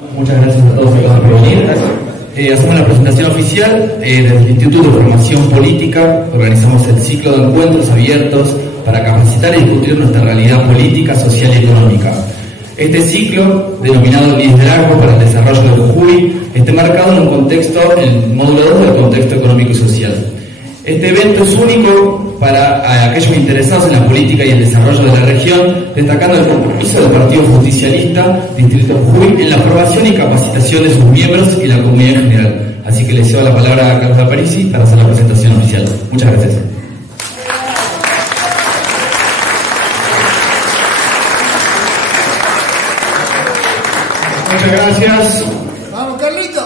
Muchas gracias a todos por venir. Hacemos la presentación oficial. Desde el Instituto de Formación Política organizamos el ciclo de encuentros abiertos para capacitar y discutir nuestra realidad política, social y económica. Este ciclo, denominado Liderazgo para el Desarrollo de Jujuy, está marcado en un contexto, el módulo 2 del contexto económico y social. Este evento es único para aquellos interesados en la política y el desarrollo de la región, destacando el compromiso del Partido Justicialista Distrito Jujuy en la formación y capacitación de sus miembros y la comunidad en general. Así que le cedo la palabra a Carlos Aparici para hacer la presentación oficial. Muchas gracias. Muchas gracias. Vamos, Carlito.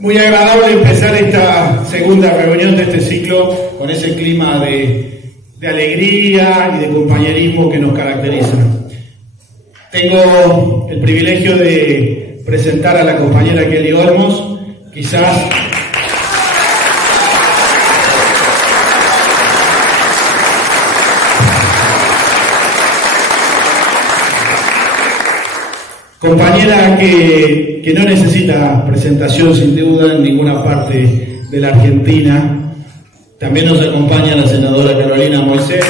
Muy agradable empezar esta segunda reunión de este ciclo con ese clima de alegría y de compañerismo que nos caracteriza. Tengo el privilegio de presentar a la compañera Kelly Olmos, quizás compañera que no necesita presentación sin duda en ninguna parte de la Argentina. También nos acompaña la senadora Carolina Moisés.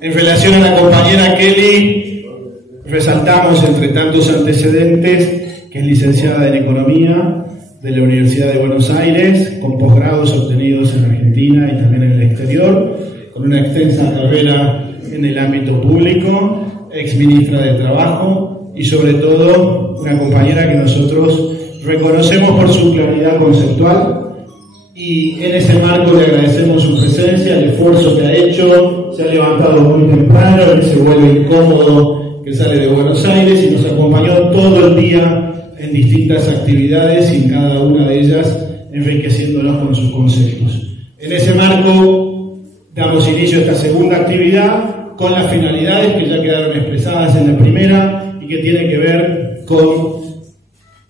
En relación a la compañera Kelly, resaltamos entre tantos antecedentes que es licenciada en Economía de la Universidad de Buenos Aires, con posgrados obtenidos en Argentina y también en el exterior, con una extensa carrera en el ámbito público, ex ministra de Trabajo y sobre todo una compañera que nosotros reconocemos por su claridad conceptual, y en ese marco le agradecemos su presencia, el esfuerzo que ha hecho. Se ha levantado muy temprano en ese vuelo incómodo que sale de Buenos Aires y nos acompañó todo el día en distintas actividades y en cada una de ellas enriqueciéndonos con sus conceptos. En ese marco damos inicio a esta segunda actividad con las finalidades que ya quedaron expresadas en la primera y que tienen que ver con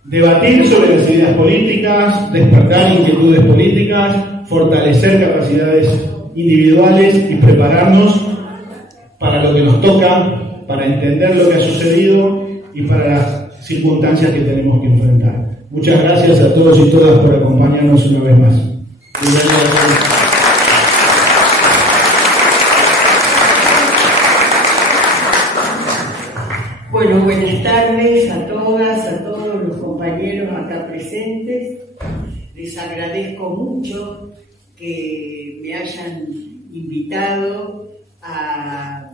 debatir sobre las ideas políticas, despertar inquietudes políticas, fortalecer capacidades individuales y prepararnos para lo que nos toca, para entender lo que ha sucedido y para las circunstancias que tenemos que enfrentar. Muchas gracias a todos y todas por acompañarnos una vez más. Bueno, buenas tardes a todas, a todos los compañeros acá presentes. Les agradezco mucho que me hayan invitado a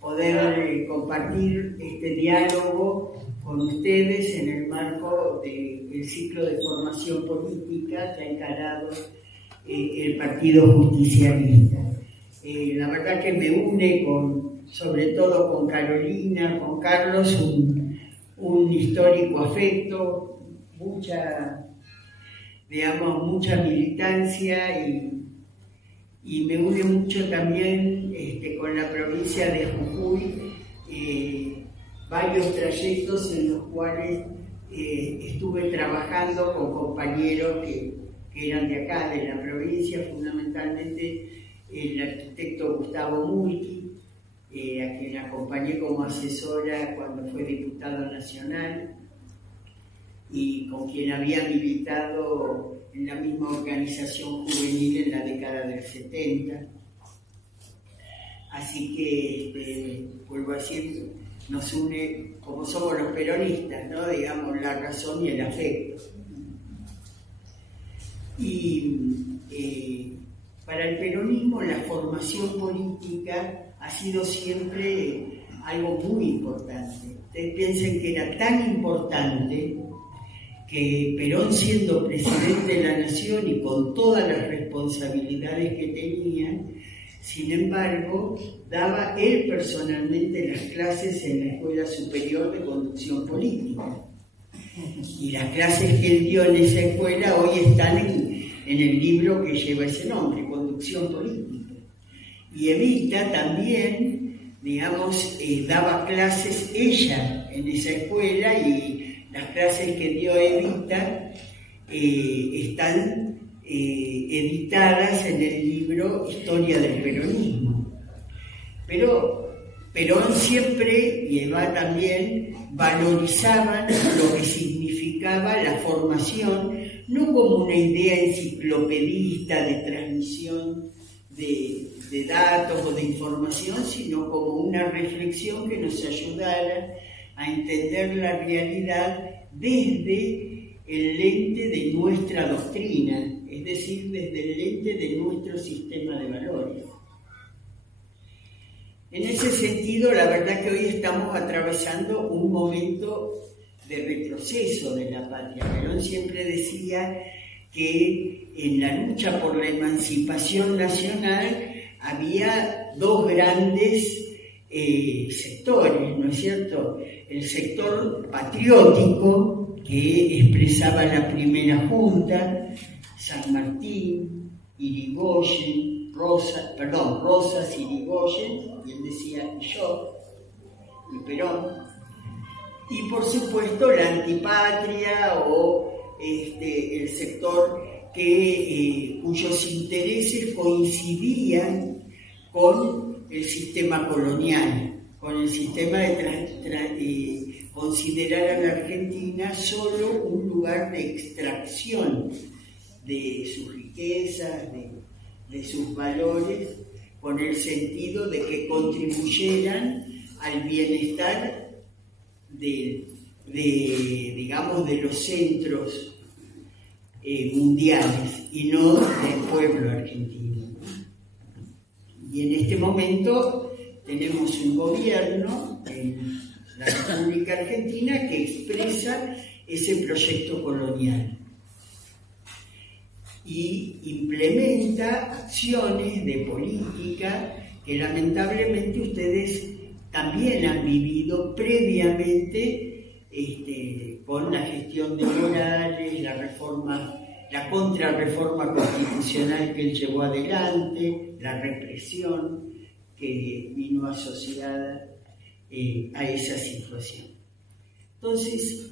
poder compartir este diálogo con ustedes en el marco del ciclo de formación política que ha encarado el Partido Justicialista. La verdad que me une sobre todo con Carolina, con Carlos, un histórico afecto, mucha militancia y me une mucho también con la provincia de Jujuy, varios trayectos en los cuales estuve trabajando con compañeros que eran de acá, de la provincia, fundamentalmente el arquitecto Gustavo Multi, a quien acompañé como asesora cuando fue diputado nacional y con quien había militado en la misma organización juvenil en la década del 70. Así que, vuelvo a decir, nos une, como somos los peronistas, ¿no? Digamos, la razón y el afecto. Y para el peronismo la formación política ha sido siempre algo muy importante. Ustedes piensen que era tan importante que Perón, siendo presidente de la Nación y con todas las responsabilidades que tenía, sin embargo, daba él personalmente las clases en la Escuela Superior de Conducción Política. Y las clases que él dio en esa escuela hoy están en el libro que lleva ese nombre, Conducción Política. Y Evita también, digamos, daba clases ella en esa escuela, y las clases que dio Evita están editadas en el libro Historia del Peronismo. Pero Perón siempre, y Eva también, valorizaban lo que significaba la formación, no como una idea enciclopedista de transmisión de datos o de información, sino como una reflexión que nos ayudara a entender la realidad desde el lente de nuestra doctrina, es decir, desde el lente de nuestro sistema de valores. En ese sentido, la verdad que hoy estamos atravesando un momento de retroceso de la patria. Perón siempre decía que en la lucha por la emancipación nacional había dos grandes sectores, ¿no es cierto? El sector patriótico, que expresaba la primera junta, San Martín, Irigoyen, Rosas, Irigoyen, y él decía yo, y Perón, y por supuesto la antipatria o el sector cuyos intereses coincidían con el sistema colonial, con el sistema de considerar a la Argentina solo un lugar de extracción de sus riquezas, de sus valores, con el sentido de que contribuyeran al bienestar digamos, de los centros mundiales y no del pueblo argentino. Y en este momento tenemos un gobierno en la República Argentina que expresa ese proyecto colonial y implementa acciones de política que lamentablemente ustedes también han vivido previamente con la gestión de Morales, la contrarreforma constitucional que él llevó adelante, la represión que vino asociada a esa situación. Entonces,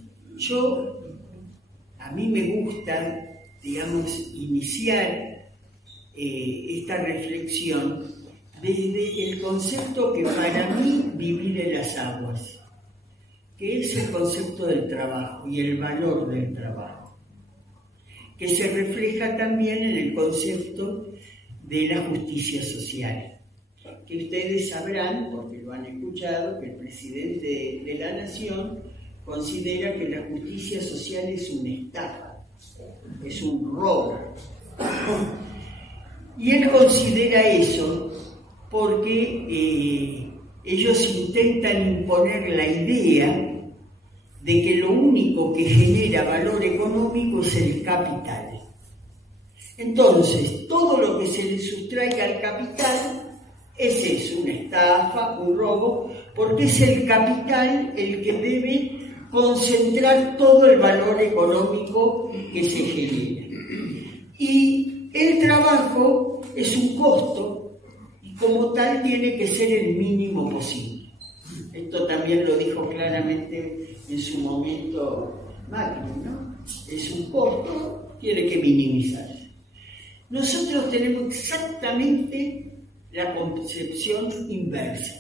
a mí me gusta, digamos, iniciar esta reflexión desde el concepto que para mí vivir en las aguas, que es el concepto del trabajo y el valor del trabajo, que se refleja también en el concepto de la justicia social, que ustedes sabrán, porque lo han escuchado, que el presidente de la Nación considera que la justicia social es una estafa, es un robo. Y él considera eso porque ellos intentan imponer la idea de que lo único que genera valor económico es el capital. Entonces, todo lo que se le sustraiga al capital es eso, una estafa, un robo, porque es el capital el que debe concentrar todo el valor económico que se genera. Y el trabajo es un costo, y como tal tiene que ser el mínimo posible. Esto también lo dijo claramente en su momento Macri, ¿no? Es un costo, tiene que minimizarse. Nosotros tenemos exactamente la concepción inversa.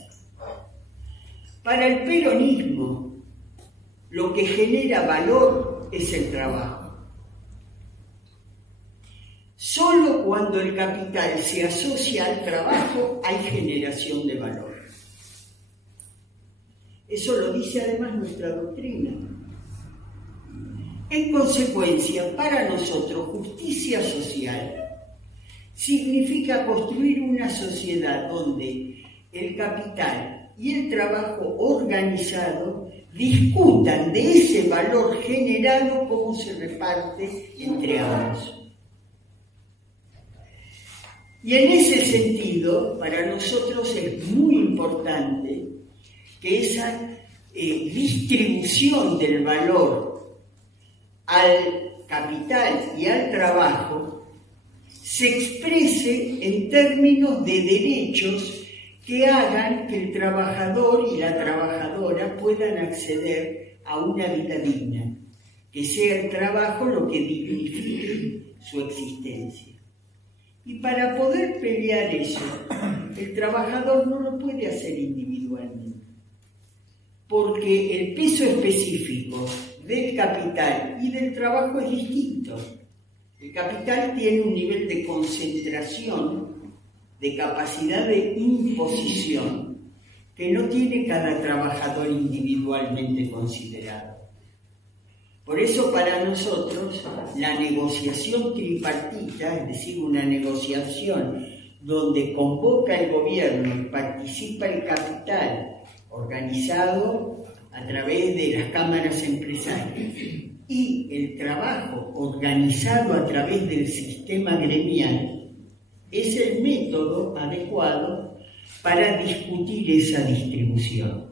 Para el peronismo, lo que genera valor es el trabajo. Solo cuando el capital se asocia al trabajo hay generación de valor. Eso lo dice además nuestra doctrina. En consecuencia, para nosotros, justicia social significa construir una sociedad donde el capital y el trabajo organizado discutan de ese valor generado cómo se reparte entre ambos. Y en ese sentido, para nosotros es muy importante que esa distribución del valor al capital y al trabajo se exprese en términos de derechos que hagan que el trabajador y la trabajadora puedan acceder a una vida digna, que sea el trabajo lo que dignifique su existencia. Y para poder pelear eso, el trabajador no lo puede hacer individualmente, porque el peso específico del capital y del trabajo es distinto. El capital tiene un nivel de concentración, de capacidad de imposición, que no tiene cada trabajador individualmente considerado. Por eso para nosotros la negociación tripartita, es decir, una negociación donde convoca el gobierno y participa el capital organizado a través de las cámaras empresarias y el trabajo organizado a través del sistema gremial, es el método adecuado para discutir esa distribución.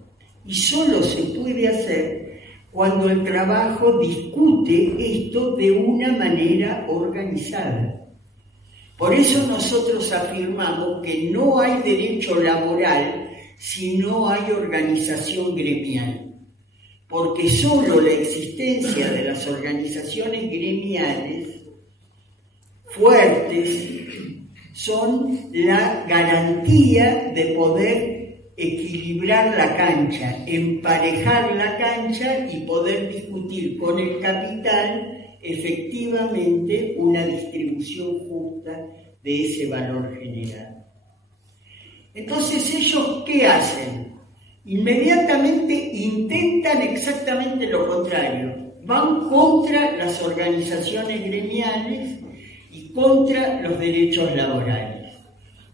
Y solo se puede hacer cuando el trabajo discute esto de una manera organizada. Por eso nosotros afirmamos que no hay derecho laboral si no hay organización gremial, porque solo la existencia de las organizaciones gremiales fuertes son la garantía de poder equilibrar la cancha, emparejar la cancha y poder discutir con el capital efectivamente una distribución justa de ese valor general. Entonces, ¿ellos qué hacen? Inmediatamente intentan exactamente lo contrario. Van contra las organizaciones gremiales y contra los derechos laborales.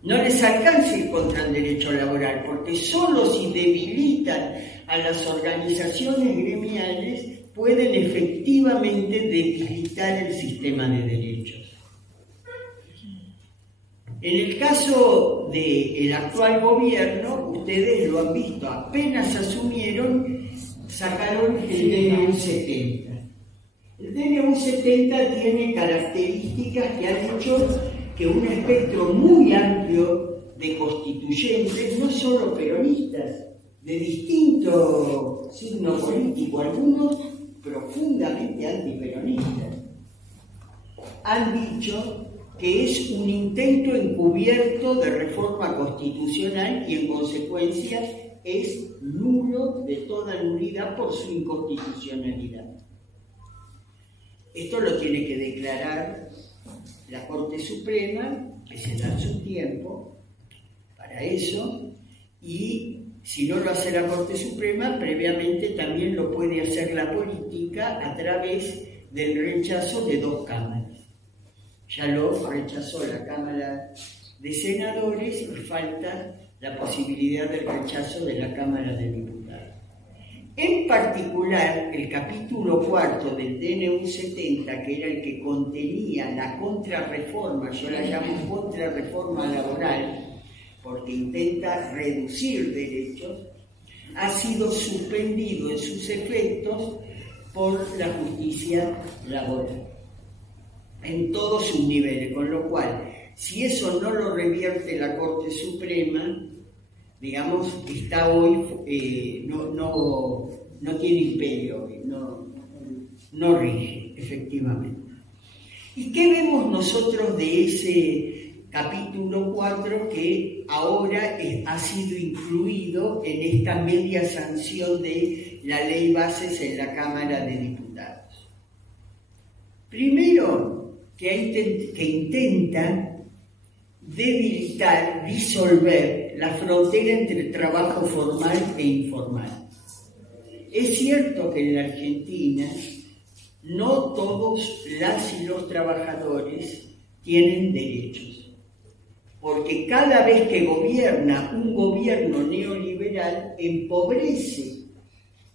No les alcanza ir contra el derecho laboral, porque solo si debilitan a las organizaciones gremiales pueden efectivamente debilitar el sistema de derechos. En el caso del actual gobierno, ustedes lo han visto, apenas asumieron, sacaron el DNU 70. El DNU 70 tiene características que han hecho que un espectro muy amplio de constituyentes, no solo peronistas, de distinto signo político, algunos profundamente antiperonistas, han dicho que es un intento encubierto de reforma constitucional y en consecuencia es nulo de toda nulidad por su inconstitucionalidad. Esto lo tiene que declarar la Corte Suprema, que se da su tiempo para eso, y si no lo hace la Corte Suprema, previamente también lo puede hacer la política a través del rechazo de dos cámaras. Ya lo rechazó la Cámara de Senadores y falta la posibilidad del rechazo de la Cámara de Diputados. En particular, el capítulo 4 del DNU 70, que era el que contenía la contrarreforma, yo la llamo contrarreforma laboral, porque intenta reducir derechos, ha sido suspendido en sus efectos por la justicia laboral, en todos sus niveles, con lo cual, si eso no lo revierte la Corte Suprema, digamos, está hoy, no tiene imperio hoy, no rige, efectivamente. ¿Y qué vemos nosotros de ese capítulo 4 que ahora ha sido incluido en esta media sanción de la ley bases en la Cámara de Diputados? Primero, que intenta debilitar, disolver la frontera entre trabajo formal e informal. Es cierto que en la Argentina no todos las y los trabajadores tienen derechos, porque cada vez que gobierna un gobierno neoliberal empobrece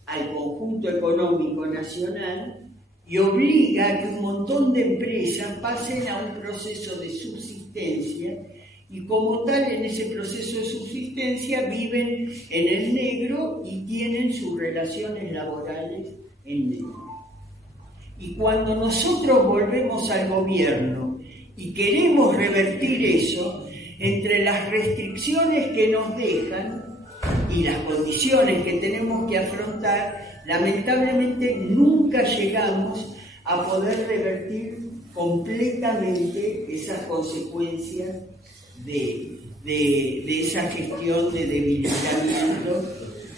al conjunto económico nacional y obliga a que un montón de empresas pasen a un proceso de subsistencia y como tal en ese proceso de subsistencia viven en el negro y tienen sus relaciones laborales en negro. Y cuando nosotros volvemos al gobierno y queremos revertir eso, entre las restricciones que nos dejan y las condiciones que tenemos que afrontar, lamentablemente nunca llegamos a poder revertir completamente esas consecuencias de esa gestión de debilitamiento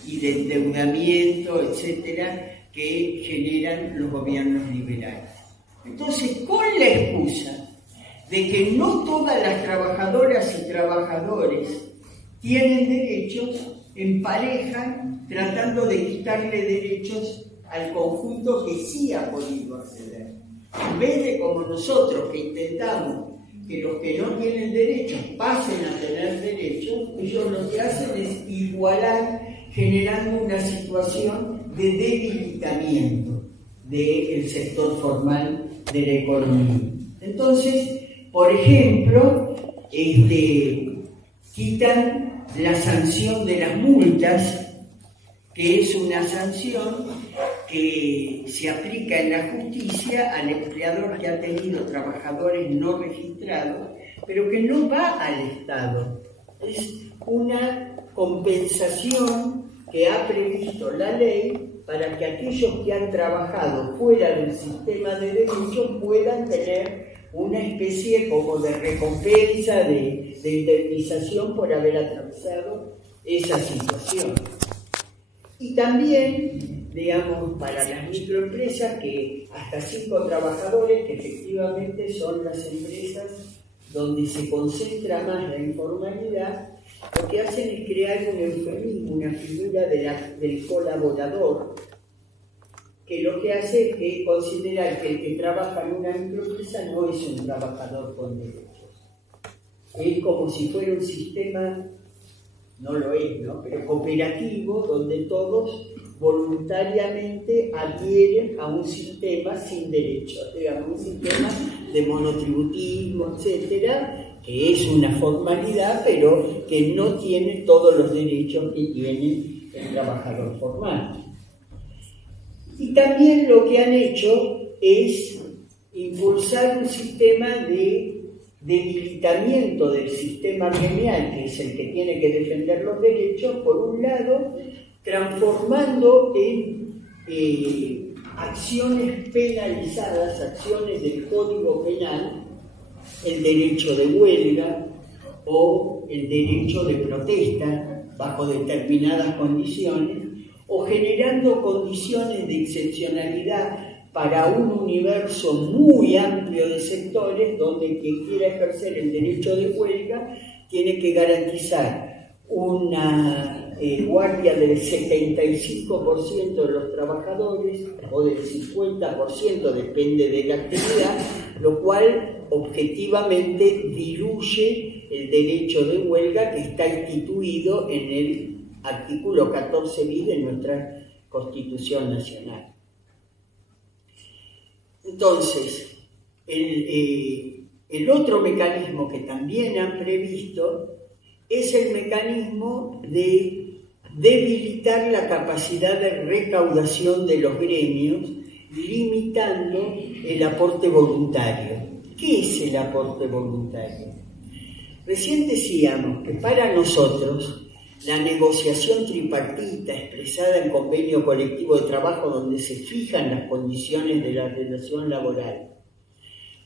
y de endeudamiento, etcétera, que generan los gobiernos liberales. Entonces, con la excusa de que no todas las trabajadoras y trabajadores tienen derechos, emparejan tratando de quitarle derechos al conjunto que sí ha podido acceder. En vez de como nosotros que intentamos que los que no tienen derechos pasen a tener derechos, ellos lo que hacen es igualar, generando una situación de debilitamiento del sector formal de la economía. Entonces, por ejemplo, quitan la sanción de las multas, que es una sanción que se aplica en la justicia al empleador que ha tenido trabajadores no registrados, pero que no va al Estado. Es una compensación que ha previsto la ley para que aquellos que han trabajado fuera del sistema de derechos puedan tener una especie como de recompensa, de indemnización por haber atravesado esa situación. Y también, digamos, para las microempresas, que hasta 5 trabajadores, que efectivamente son las empresas donde se concentra más la informalidad, lo que hacen es crear un eufemismo, una figura del colaborador, que lo que hace es considerar que el que trabaja en una microempresa no es un trabajador con derechos. Es como si fuera un sistema, no lo es, ¿no?, pero cooperativo, donde todos voluntariamente adhieren a un sistema sin derechos, digamos, un sistema de monotributismo, etcétera, que es una formalidad, pero que no tiene todos los derechos que tiene el trabajador formal. Y también lo que han hecho es impulsar un sistema de debilitamiento del sistema gremial, que es el que tiene que defender los derechos, por un lado, transformando en acciones penalizadas, acciones del Código Penal, el derecho de huelga o el derecho de protesta bajo determinadas condiciones, o generando condiciones de excepcionalidad para un universo muy amplio de sectores donde quien quiera ejercer el derecho de huelga tiene que garantizar una guardia del 75% de los trabajadores o del 50%, depende de la actividad, lo cual objetivamente diluye el derecho de huelga que está instituido en el artículo 14 bis de nuestra Constitución Nacional. Entonces, el otro mecanismo que también han previsto es el mecanismo de debilitar la capacidad de recaudación de los gremios, limitando el aporte voluntario. ¿Qué es el aporte voluntario? Recién decíamos que para nosotros la negociación tripartita expresada en convenio colectivo de trabajo, donde se fijan las condiciones de la relación laboral,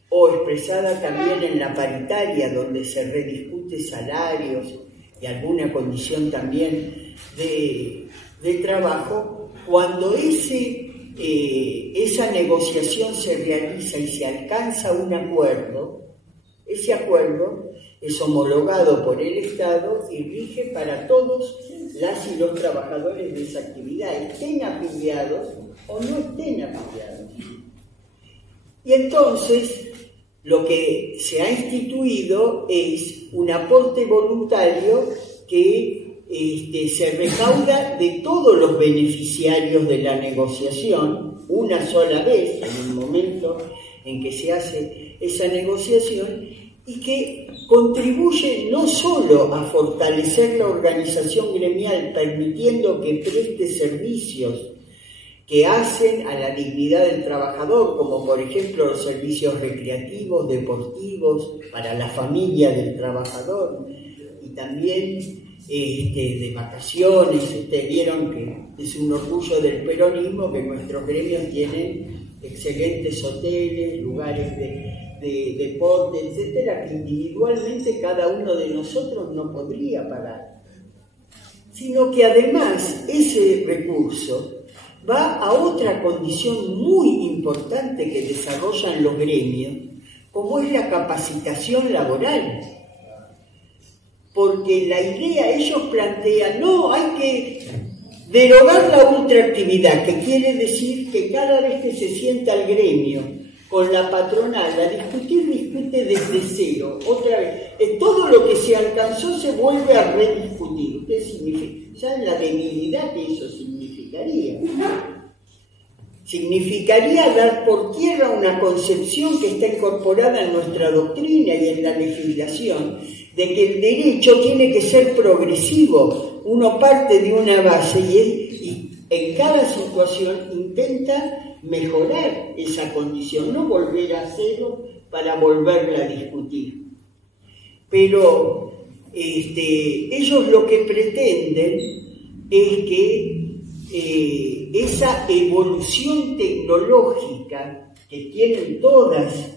o expresada también en la paritaria, donde se rediscute salarios y alguna condición también de trabajo, cuando esa negociación se realiza y se alcanza un acuerdo, ese acuerdo es homologado por el Estado y rige para todos las y los trabajadores de esa actividad, estén afiliados o no estén afiliados. Y entonces, lo que se ha instituido es un aporte voluntario que se recauda de todos los beneficiarios de la negociación una sola vez, en el momento en que se hace esa negociación, y que contribuye no solo a fortalecer la organización gremial, permitiendo que preste servicios que hacen a la dignidad del trabajador, como por ejemplo los servicios recreativos, deportivos, para la familia del trabajador, y también de vacaciones. Ustedes vieron que es un orgullo del peronismo que nuestros gremios tienen excelentes hoteles, lugares de de deporte, etcétera, que individualmente cada uno de nosotros no podría pagar, sino que además ese recurso va a otra condición muy importante que desarrollan los gremios, como es la capacitación laboral. Porque la idea, ellos plantean, no, hay que derogar la ultraactividad, que quiere decir que cada vez que se sienta el gremio con la patronal a discute desde cero, otra vez. Todo lo que se alcanzó se vuelve a rediscutir. ¿Qué significa? ¿Saben la debilidad que eso significaría? Significaría dar por tierra una concepción que está incorporada en nuestra doctrina y en la legislación, de que el derecho tiene que ser progresivo. Uno parte de una base y en cada situación intenta mejorar esa condición, no volver a cero para volverla a discutir. Pero ellos lo que pretenden es que esa evolución tecnológica que tienen todas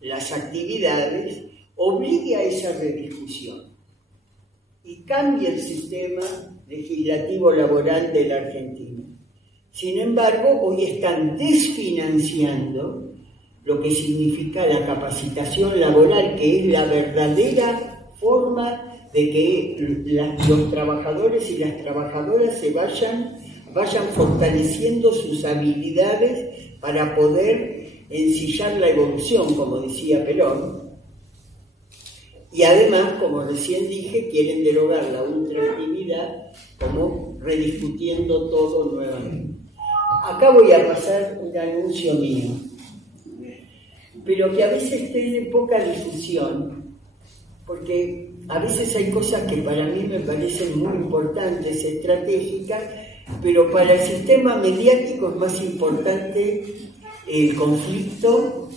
las actividades obligue a esa rediscusión y cambie el sistema legislativo laboral de la Argentina. Sin embargo, hoy están desfinanciando lo que significa la capacitación laboral, que es la verdadera forma de que los trabajadores y las trabajadoras se vayan fortaleciendo sus habilidades para poder ensillar la evolución, como decía Perón. Y además, como recién dije, quieren derogar la ultraactividad, como rediscutiendo todo nuevamente. Acá voy a pasar un anuncio mío, pero que a veces tiene poca difusión, porque a veces hay cosas que para mí me parecen muy importantes, estratégicas, pero para el sistema mediático es más importante el conflicto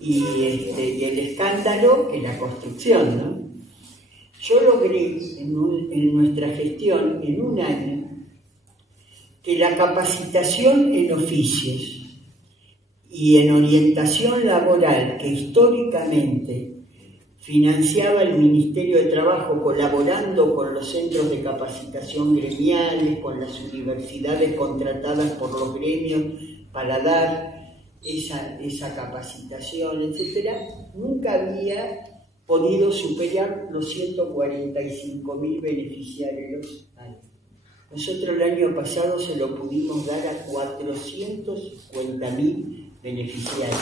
y el escándalo que la construcción, ¿no? Yo logré en nuestra gestión, en un año, que la capacitación en oficios y en orientación laboral que históricamente financiaba el Ministerio de Trabajo colaborando con los centros de capacitación gremiales, con las universidades contratadas por los gremios para dar esa capacitación, etc., nunca había podido superar los 145.000 beneficiarios años. Nosotros el año pasado se lo pudimos dar a 450.000 beneficiarios.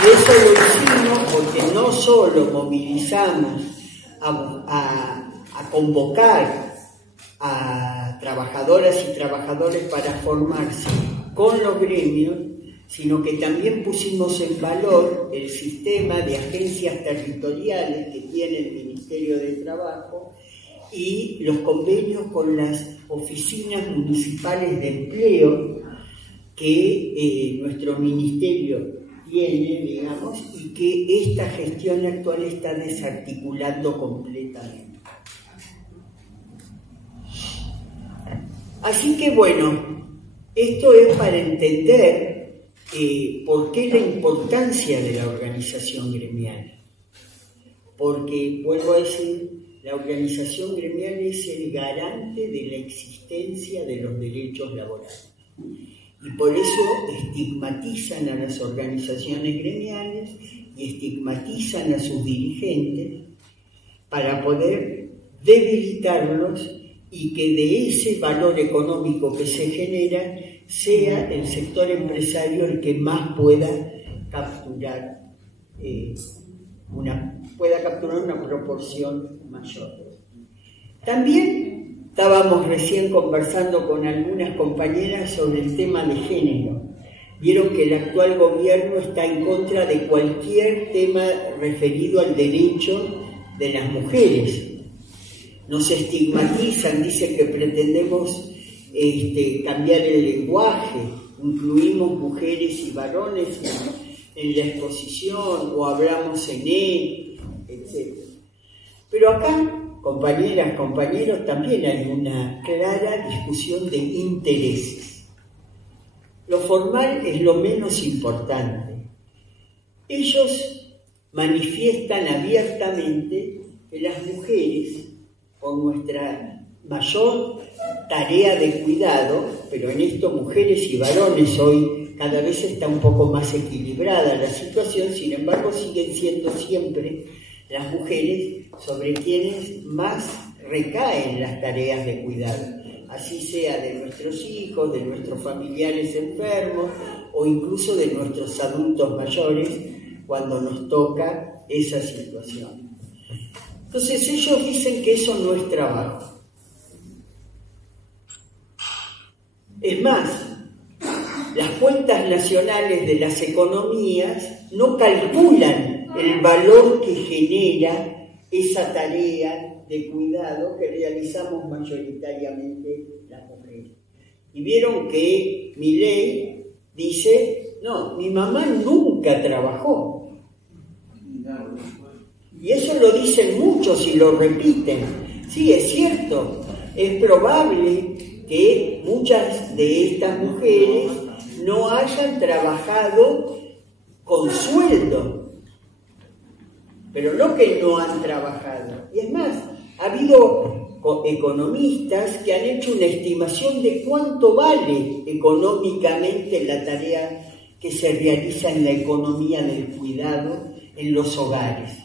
Y eso lo hicimos porque no solo movilizamos a convocar a trabajadoras y trabajadores para formarse con los gremios, sino que también pusimos en valor el sistema de agencias territoriales que tiene el Ministerio de Trabajo y los convenios con las oficinas municipales de empleo que nuestro ministerio tiene, digamos, y que esta gestión actual está desarticulando completamente. Así que bueno, esto es para entender ¿por qué la importancia de la organización gremial? Porque, vuelvo a decir, la organización gremial es el garante de la existencia de los derechos laborales. Y por eso estigmatizan a las organizaciones gremiales y estigmatizan a sus dirigentes para poder debilitarlos y que de ese valor económico que se genera sea el sector empresario el que más pueda capturar una proporción mayor. También estábamos recién conversando con algunas compañeras sobre el tema de género. Vieron que el actual gobierno está en contra de cualquier tema referido al derecho de las mujeres. Nos estigmatizan, dicen que pretendemos cambiar el lenguaje, incluimos mujeres y varones en la exposición o hablamos en etc. Pero acá compañeras, compañeros, también hay una clara discusión de intereses. Lo formal es lo menos importante. Ellos manifiestan abiertamente que las mujeres, por nuestra mayor tarea de cuidado, pero en esto mujeres y varones hoy cada vez está un poco más equilibrada la situación, sin embargo siguen siendo siempre las mujeres sobre quienes más recaen las tareas de cuidado, así sea de nuestros hijos, de nuestros familiares enfermos o incluso de nuestros adultos mayores cuando nos toca esa situación. Entonces ellos dicen que eso no es trabajo. Es más, las cuentas nacionales de las economías no calculan el valor que genera esa tarea de cuidado que realizamos mayoritariamente las mujeres. Y vieron que Milei dice, no, mi mamá nunca trabajó. Y eso lo dicen muchos y lo repiten. Sí, es cierto, es probable que muchas de estas mujeres no hayan trabajado con sueldo, pero no que no han trabajado. Y es más, ha habido economistas que han hecho una estimación de cuánto vale económicamente la tarea que se realiza en la economía del cuidado en los hogares.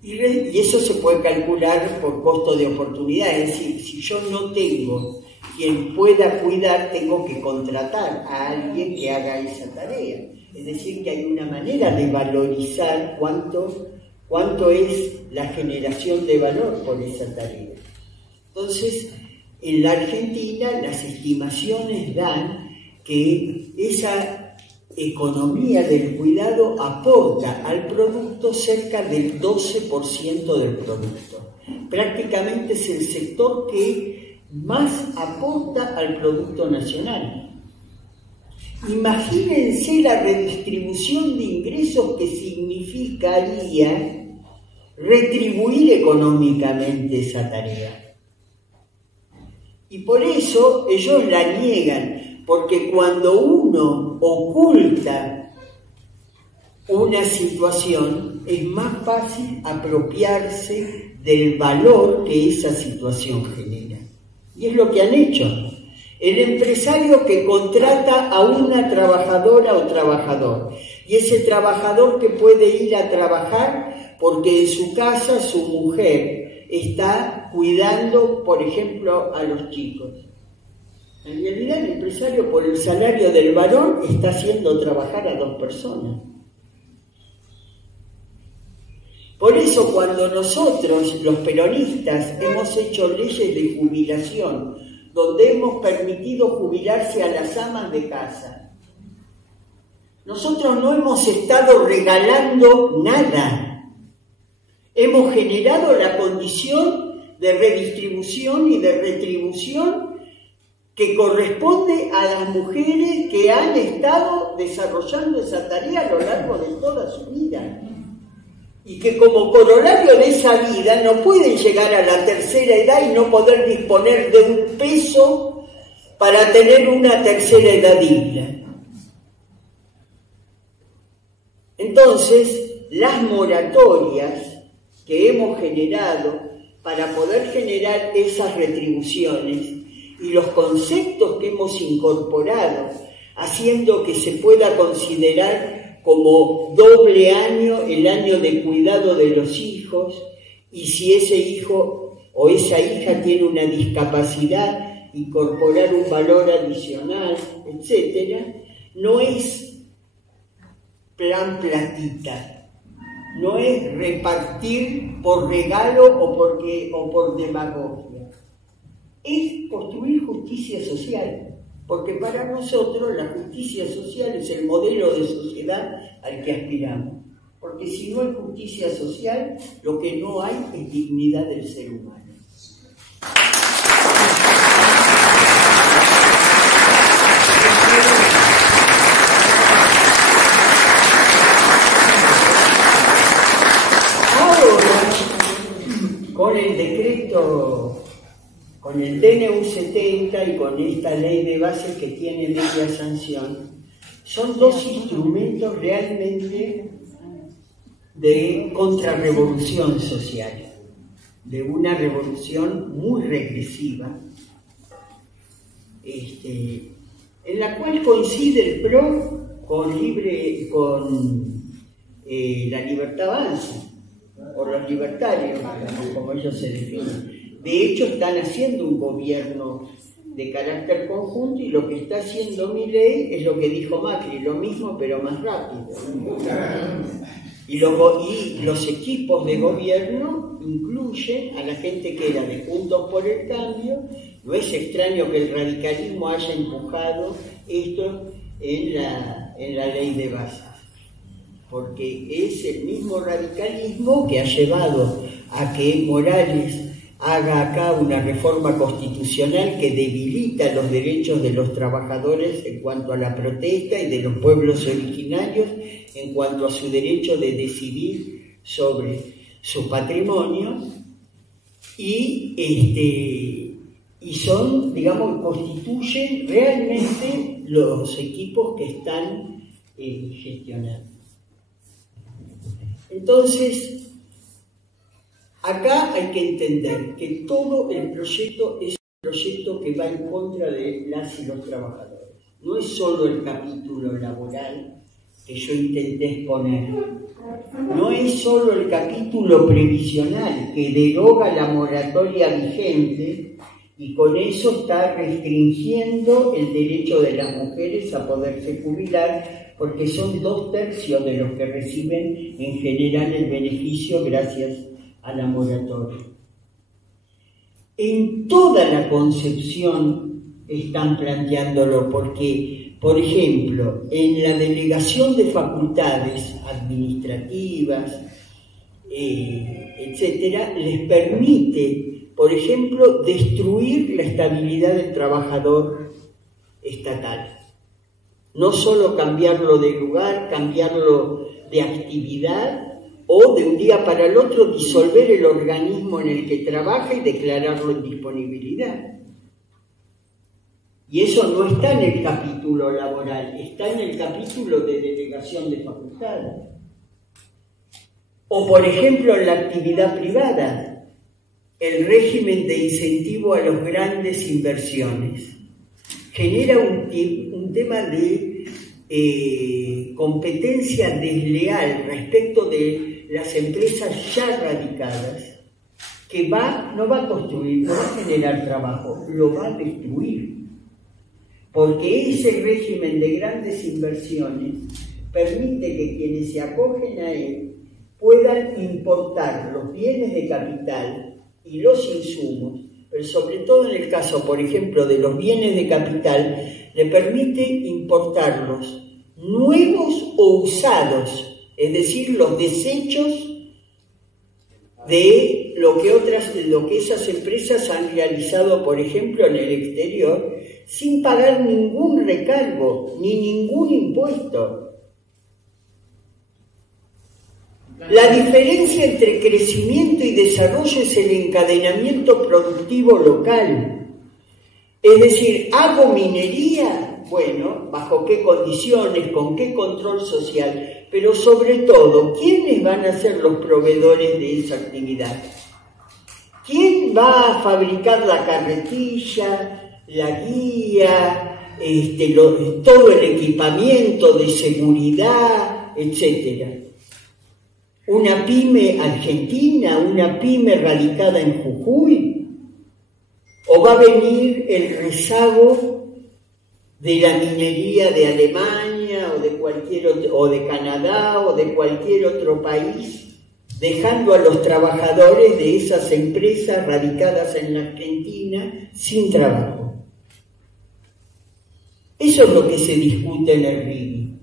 Y eso se puede calcular por costo de oportunidad, es decir, si yo no tengo quien pueda cuidar, tengo que contratar a alguien que haga esa tarea. Es decir, que hay una manera de valorizar cuánto es la generación de valor por esa tarea. Entonces, en la Argentina las estimaciones dan que esa economía del cuidado aporta al producto cerca del 12% del producto. Prácticamente es el sector que más aporta al Producto Nacional. Imagínense la redistribución de ingresos que significaría retribuir económicamente esa tarea. Y por eso ellos la niegan, porque cuando uno oculta una situación, es más fácil apropiarse del valor que esa situación genera. Y es lo que han hecho. El empresario que contrata a una trabajadora o trabajador, y ese trabajador que puede ir a trabajar porque en su casa su mujer está cuidando, por ejemplo, a los chicos. En realidad el empresario, por el salario del varón, está haciendo trabajar a 2 personas. Por eso cuando nosotros, los peronistas, hemos hecho leyes de jubilación, donde hemos permitido jubilarse a las amas de casa, nosotros no hemos estado regalando nada. Hemos generado la condición de redistribución y de retribución que corresponde a las mujeres que han estado desarrollando esa tarea a lo largo de toda su vida. Y que como corolario de esa vida no pueden llegar a la tercera edad y no poder disponer de un peso para tener una tercera edad digna. Entonces, las moratorias que hemos generado para poder generar esas retribuciones y los conceptos que hemos incorporado, haciendo que se pueda considerar como doble año el año de cuidado de los hijos, y si ese hijo o esa hija tiene una discapacidad, incorporar un valor adicional, etc., no es plan platita, no es repartir por regalo o por demagogia, es construir justicia social. Porque para nosotros la justicia social es el modelo de sociedad al que aspiramos. Porque si no hay justicia social, lo que no hay es dignidad del ser humano. Ahora, con el decreto, con el DNU 70 y con esta ley de bases que tiene media sanción, son dos instrumentos realmente de contrarrevolución social, de una revolución muy regresiva, en la cual coincide el PRO con la Libertad Avanza, o los libertarios, como ellos se definen. De hecho, están haciendo un gobierno de carácter conjunto y lo que está haciendo Milei es lo que dijo Macri, lo mismo pero más rápido. Y los equipos de gobierno incluyen a la gente que era de Juntos por el Cambio. No es extraño que el radicalismo haya empujado esto en la ley de bases, porque es el mismo radicalismo que ha llevado a que Morales haga acá una reforma constitucional que debilita los derechos de los trabajadores en cuanto a la protesta y de los pueblos originarios en cuanto a su derecho de decidir sobre su patrimonio, y son, digamos, constituyen realmente los equipos que están gestionando. Entonces, acá hay que entender que todo el proyecto es un proyecto que va en contra de las y los trabajadores. No es solo el capítulo laboral que yo intenté exponer, no es solo el capítulo previsional que deroga la moratoria vigente y con eso está restringiendo el derecho de las mujeres a poderse jubilar, porque son 2/3 de los que reciben en general el beneficio gracias a la moratoria. En toda la concepción están planteándolo, porque, por ejemplo, en la delegación de facultades administrativas, etcétera, les permite, por ejemplo, destruir la estabilidad del trabajador estatal. No solo cambiarlo de lugar, cambiarlo de actividad, o de un día para el otro disolver el organismo en el que trabaja y declararlo en disponibilidad. Y eso no está en el capítulo laboral, está en el capítulo de delegación de facultades. O, por ejemplo, en la actividad privada, el régimen de incentivo a las grandes inversiones genera un tema de competencia desleal respecto de las empresas ya radicadas, que no va a construir, no va a generar trabajo, lo va a destruir. Porque ese régimen de grandes inversiones permite que quienes se acogen a él puedan importar los bienes de capital y los insumos, pero sobre todo en el caso, por ejemplo, de los bienes de capital, le permite importarlos nuevos o usados, es decir, los desechos de lo que esas empresas han realizado, por ejemplo, en el exterior, sin pagar ningún recargo ni ningún impuesto. La diferencia entre crecimiento y desarrollo es el encadenamiento productivo local. Es decir, hago minería, bueno, ¿bajo qué condiciones? ¿Con qué control social? Pero sobre todo, ¿quiénes van a ser los proveedores de esa actividad? ¿Quién va a fabricar la carretilla, la guía, todo el equipamiento de seguridad, etcétera? ¿Una pyme argentina, una pyme radicada en Jujuy? ¿O va a venir el rezago de la minería de Alemania o de Canadá o de cualquier otro país, dejando a los trabajadores de esas empresas radicadas en la Argentina sin trabajo? Eso es lo que se discute en el RIGI.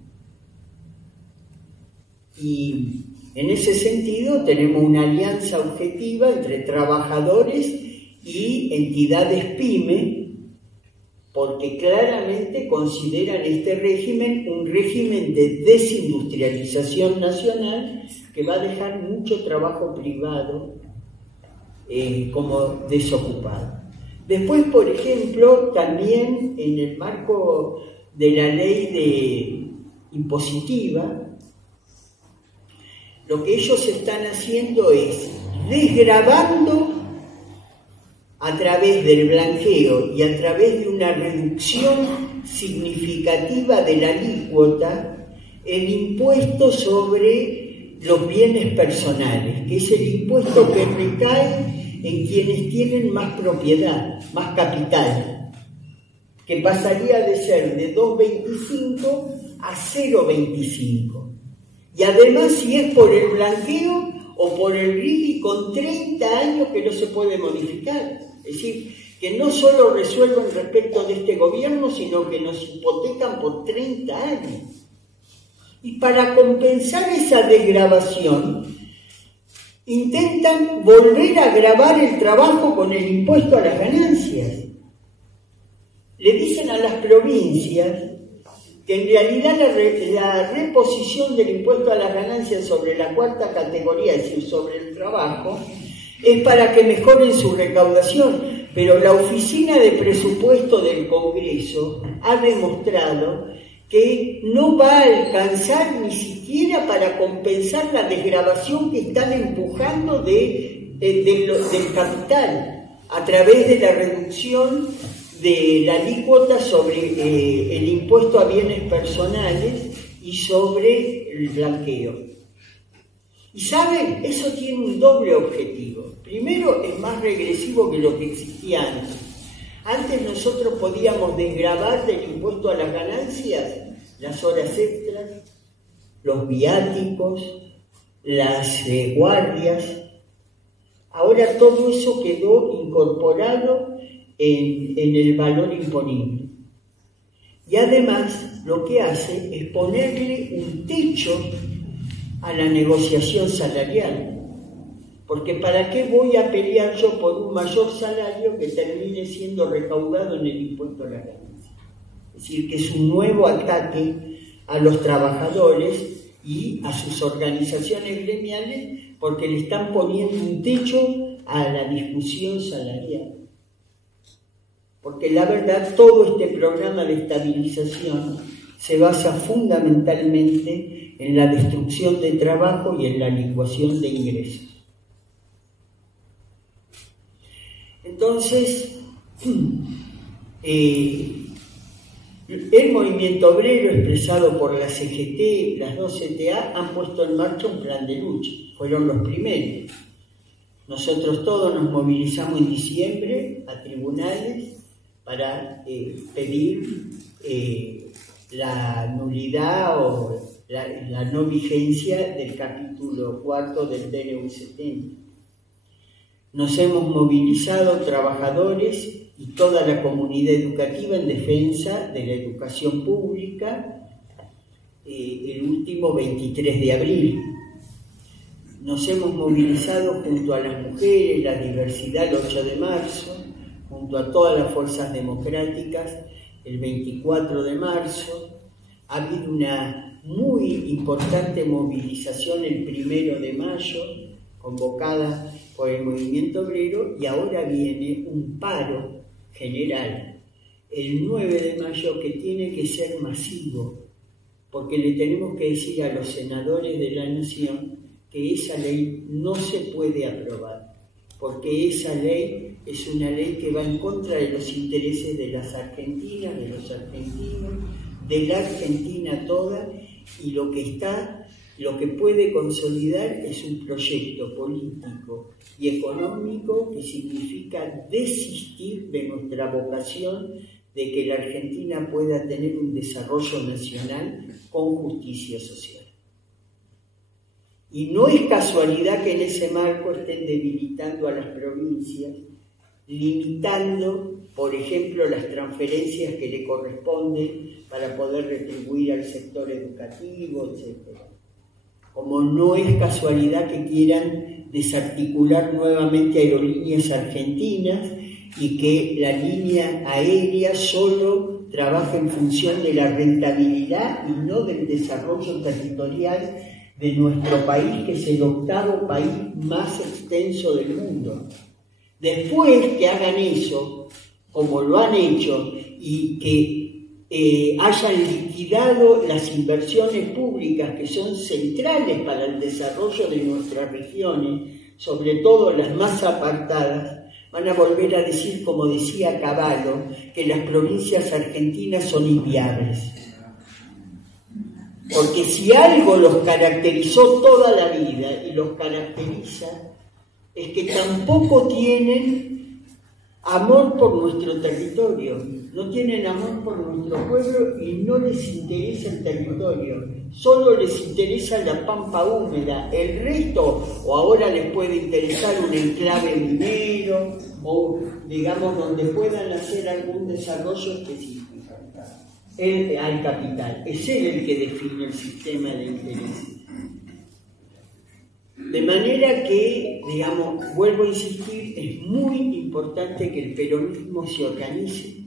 Y en ese sentido tenemos una alianza objetiva entre trabajadores y entidades PYME, porque claramente consideran este régimen un régimen de desindustrialización nacional que va a dejar mucho trabajo privado como desocupado. Después, por ejemplo, también en el marco de la ley impositiva, lo que ellos están haciendo es desgravando a través del blanqueo y a través de una reducción significativa de la alícuota el impuesto sobre los bienes personales, que es el impuesto que recae en quienes tienen más propiedad, más capital, que pasaría de ser de 2,25 a 0,25. Y además, si es por el blanqueo o por el RIGI, con 30 años que no se puede modificar. Es decir, que no solo resuelven respecto de este gobierno, sino que nos hipotecan por 30 años. Y para compensar esa desgravación, intentan volver a gravar el trabajo con el impuesto a las ganancias. Le dicen a las provincias que en realidad la reposición del impuesto a las ganancias sobre la cuarta categoría, es decir, sobre el trabajo, es para que mejoren su recaudación, pero la Oficina de Presupuesto del Congreso ha demostrado que no va a alcanzar ni siquiera para compensar la desgravación que están empujando del capital a través de la reducción de la alícuota sobre el impuesto a bienes personales y sobre el blanqueo. Y saben, eso tiene un doble objetivo. Primero, es más regresivo que lo que existía antes. Antes nosotros podíamos desgravar del impuesto a las ganancias las horas extras, los viáticos, las guardias. Ahora todo eso quedó incorporado en el valor imponible. Y además lo que hace es ponerle un techo a la negociación salarial. Porque ¿para qué voy a pelear yo por un mayor salario que termine siendo recaudado en el impuesto a la ganancia? Es decir, que es un nuevo ataque a los trabajadores y a sus organizaciones gremiales, porque le están poniendo un techo a la discusión salarial. Porque la verdad, todo este programa de estabilización se basa fundamentalmente en la destrucción de trabajo y en la licuación de ingresos. Entonces, el movimiento obrero, expresado por la CGT, las dos CTA, han puesto en marcha un plan de lucha. Fueron los primeros. Nosotros todos nos movilizamos en diciembre a tribunales para pedir la nulidad o la no vigencia del capítulo 4 del DNU 70. Nos hemos movilizado trabajadores y toda la comunidad educativa en defensa de la educación pública el último 23 de abril. Nos hemos movilizado junto a las mujeres, la diversidad el 8 de marzo, junto a todas las fuerzas democráticas el 24 de marzo. Ha habido una muy importante movilización el 1 de mayo, convocada por el movimiento obrero, y ahora viene un paro general el 9 de mayo que tiene que ser masivo, porque le tenemos que decir a los senadores de la Nación que esa ley no se puede aprobar, porque esa ley es una ley que va en contra de los intereses de las argentinas, de los argentinos, de la Argentina toda, y lo que puede consolidar es un proyecto político y económico que significa desistir de nuestra vocación de que la Argentina pueda tener un desarrollo nacional con justicia social. Y no es casualidad que en ese marco estén debilitando a las provincias, limitando, por ejemplo, las transferencias que le corresponden para poder retribuir al sector educativo, etc. Como no es casualidad que quieran desarticular nuevamente aerolíneas argentinas y que la línea aérea solo trabaja en función de la rentabilidad y no del desarrollo territorial de nuestro país, que es el 8º país más extenso del mundo. Después que hagan eso, como lo han hecho, y que hayan liquidado las inversiones públicas que son centrales para el desarrollo de nuestras regiones, sobre todo las más apartadas, van a volver a decir, como decía Cavallo, que las provincias argentinas son inviables. Porque si algo los caracterizó toda la vida y los caracteriza, es que tampoco tienen amor por nuestro territorio, no tienen amor por nuestro pueblo y no les interesa el territorio, solo les interesa la pampa húmeda, el resto, o ahora les puede interesar un enclave minero, o digamos donde puedan hacer algún desarrollo específico. Él al capital, es él el que define el sistema de intereses. De manera que, digamos, vuelvo a insistir, es muy importante que el peronismo se organice,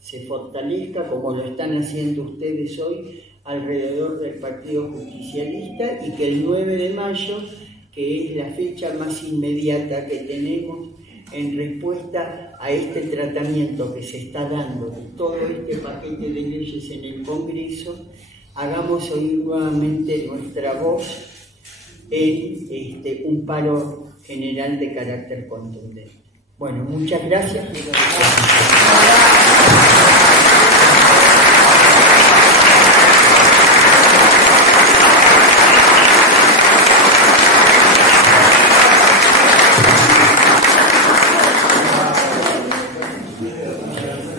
se fortalezca como lo están haciendo ustedes hoy alrededor del Partido Justicialista, y que el 9 de mayo, que es la fecha más inmediata que tenemos en respuesta a este tratamiento que se está dando de todo este paquete de leyes en el Congreso, hagamos oír nuevamente nuestra voz en un paro general de carácter contundente. Bueno, muchas gracias.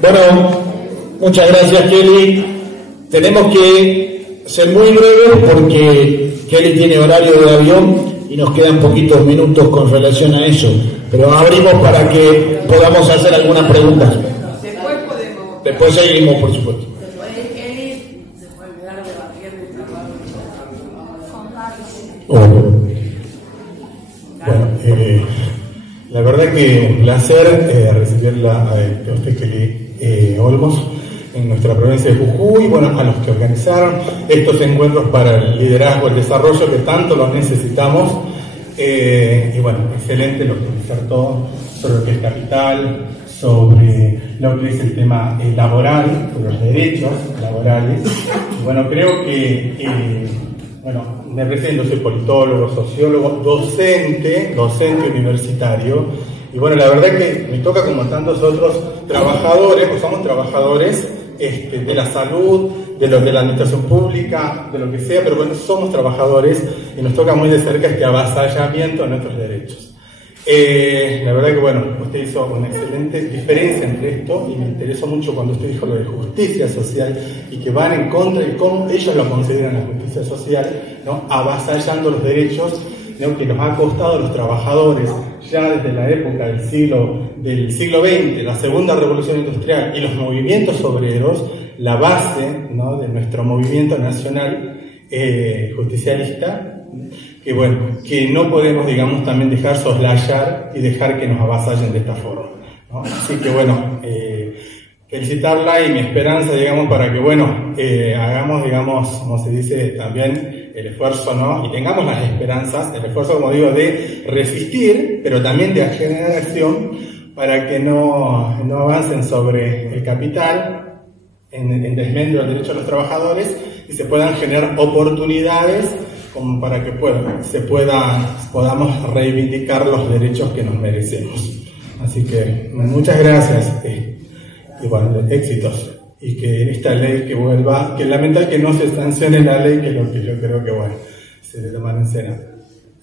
Bueno, muchas gracias, Kelly. Tenemos que ser muy breves porque Kelly tiene horario de avión y nos quedan poquitos minutos con relación a eso. Pero abrimos para que podamos hacer algunas preguntas. Después podemos. Después seguimos, por supuesto. Después de Kelly, se puede quedar debatiendo y Bueno, la verdad que un placer recibirla a usted, Kelly Olmos, en nuestra provincia de Jujuy, bueno, a los que organizaron estos encuentros para el liderazgo, el desarrollo que tanto los necesitamos, y bueno, excelente lo que todo sobre lo que es capital, sobre lo que es el tema laboral, sobre los derechos laborales. Y bueno, creo que, bueno, me presento, soy politólogo, sociólogo, docente universitario. Y bueno, la verdad que me toca, como tantos otros trabajadores, pues somos trabajadores de la salud, de la administración pública, de lo que sea, pero bueno, somos trabajadores y nos toca muy de cerca este avasallamiento de nuestros derechos. La verdad que bueno, usted hizo una excelente diferencia entre esto, y me interesó mucho cuando usted dijo lo de justicia social y que van en contra de cómo ellos lo consideran la justicia social, ¿no? Avasallando los derechos, ¿no? Que nos ha costado a los trabajadores ya desde la época del siglo XX, la segunda revolución industrial y los movimientos obreros, la base, ¿no? De nuestro movimiento nacional justicialista, que bueno, que no podemos, digamos, también dejar soslayar y dejar que nos avasallen de esta forma, ¿no? Así que bueno, felicitarla, y mi esperanza, digamos, para que bueno, hagamos, digamos, como se dice también, el esfuerzo, ¿no? Y tengamos las esperanzas, el esfuerzo, como digo, de resistir, pero también de generar acción para que no avancen sobre el capital en desmedro del derecho de los trabajadores, y se puedan generar oportunidades como para que podamos reivindicar los derechos que nos merecemos. Así que muchas gracias, y bueno, éxitos. Y que esta ley que vuelva, que lamentar que no se sancione la ley, que es lo que yo creo que bueno, se debe tomar en